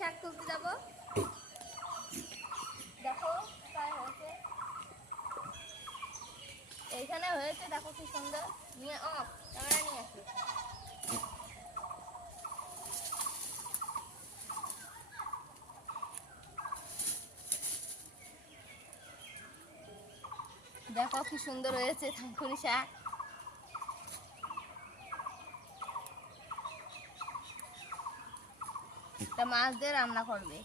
শাক তুলতে যাব। দেখো, প্রায় হয়েছে। এইখানে হয়েছে, দেখো কি সুন্দর। নিয়ে ও ক্যামেরা নিয়ে আসি। দেখো কি সুন্দর হয়েছে, থানকুনি শাক। এটা মাছ দিয়ে রান্না করবে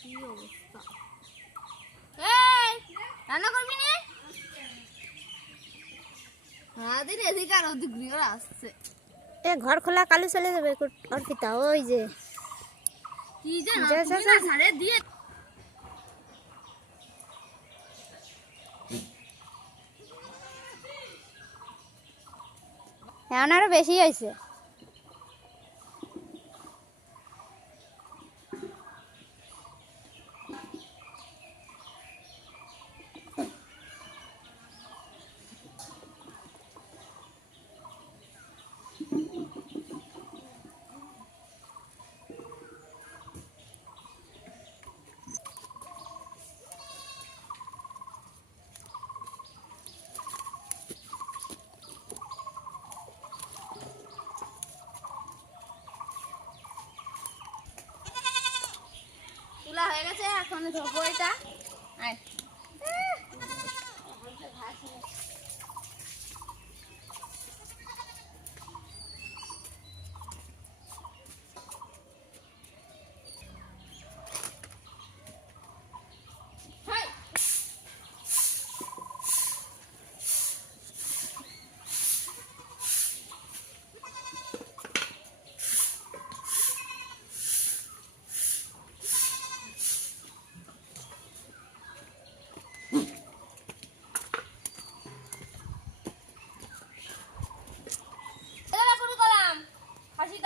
কি অবস্থা এই রান্না করবি নে? আমাদের এদিকে আর ওদিক ঘুরে আসছে। এ ঘর খোলা কালু চলে যাবে অর্পিতা ওই যে। কি। সারে দিয়ে এখন আরও বেশি হয়েছে তুলা হয়ে গেছে এখন ধোবো এটা। আয়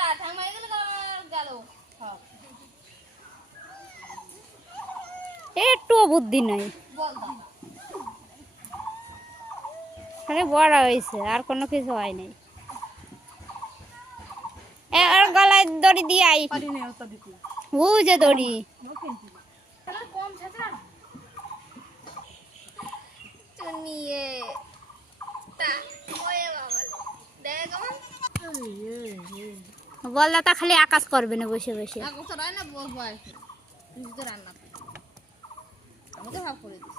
হাসিটা ঠাংমা এগুলো গেল হ্যাঁ একটু বুদ্ধি নাই। বড় হয়েছে আর কোনো কিছু হয় নাই। আর গলায় দড়ি দিয়ে আই ও যে দড়ি কম ছাত্রা নিয়ে তা ওয়ে বাবা দেখ কেমন বলদাতা খালি আকাশ করবে না বসে বসে। দেখা হয়েছে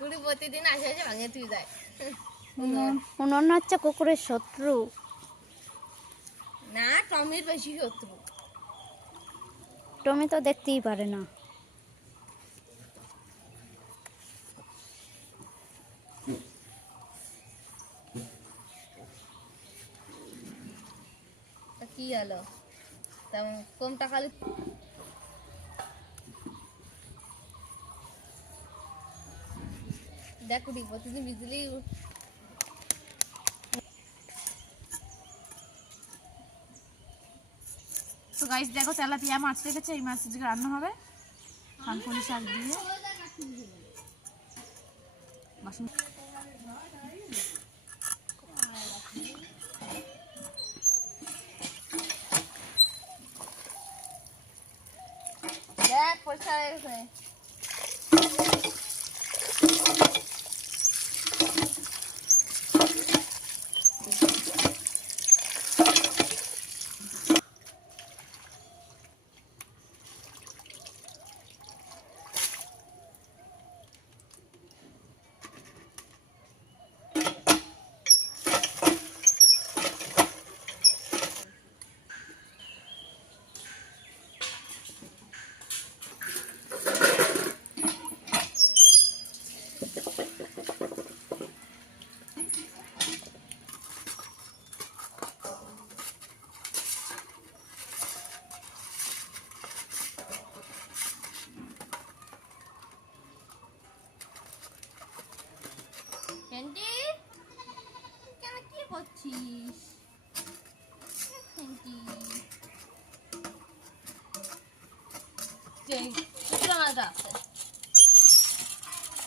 কুকুরি প্রতিদিন আসে আসে ভাঙে তুই যায়। উনুন হচ্ছে কুকুরের শত্রু। না টমির বেশি শত্রু। টমি তো দেখতেই পারে না। কি হলো? তেমন কম টাকা দেখো ঠিক প্রতিদিন বিজলি তো গাইস দেখো তেলাপিয়া মাছ রেখেছে এই মাছ আজকে রান্না হবে থানকুনি শাক দিয়ে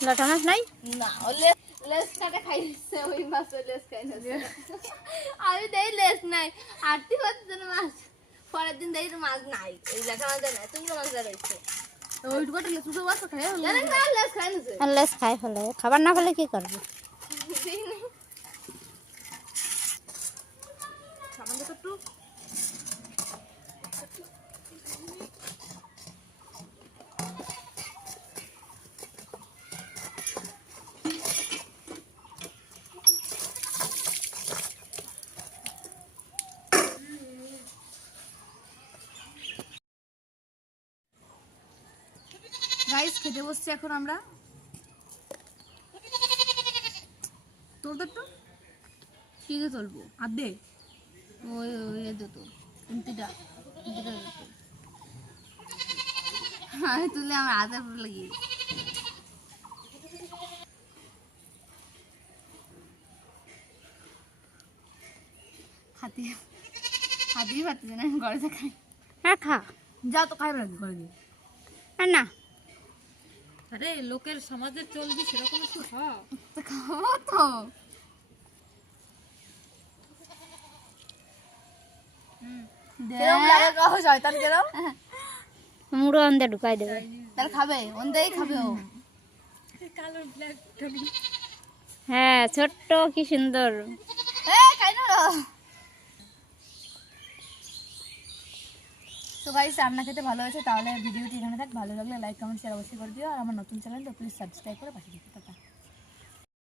লটা মাছ নাই? না ও লেস কাটে খাই দিচ্ছে ওই মাছ ওই লেস খাই না আমি দেই লেস নাই আটটি হচ্ছে জন্য মাছ পরের দিন দেই মাছ নাই এই লেখা মাছ নাই তুমি মাছটা রয়েছে। ওইটুকু একটা লেসু মাছ খাই জানেন না লেস খাই না যে। আল্লাহ খাই ফেলে খাবার না ফেলে কি করবে। সামান্য একটু গাইস খেতে বসছি এখন আমরা। তোর তো দিয়ে তুলবো। আর দে ওই ওই তিনটিটা তিনটিটা দুটো আমি তুলে আমার উপর লাগিয়ে। হাতি হাতি পাচ্ছি না ঘরে খাই হ্যাঁ খা। যা তো খাইবে নাকি দিয়ে না। আরে লোকের সমাজে চলবি সেরকম একটু হ তো খাব তো। কেরম লাগে কাহো শয়তান কেরম? মুড়ো আন্দে ঢুকাই দেবে। তার খাবে ওনটাই খাবে ও। কালো ব্ল্যাক হ্যাঁ ছোট্ট কি সুন্দর। এ খাই না। তো গাইস রান্না খেতে ভালো হয়েছে, তাহলে ভিডিওটি এখানে থাক। ভালো লাগলে লাইক কমেন্ট শেয়ার অবশ্যই করে দিও। আর আমার নতুন চ্যানেল তো প্লিজ সাবস্ক্রাইব করে পাঠিয়ে দিতে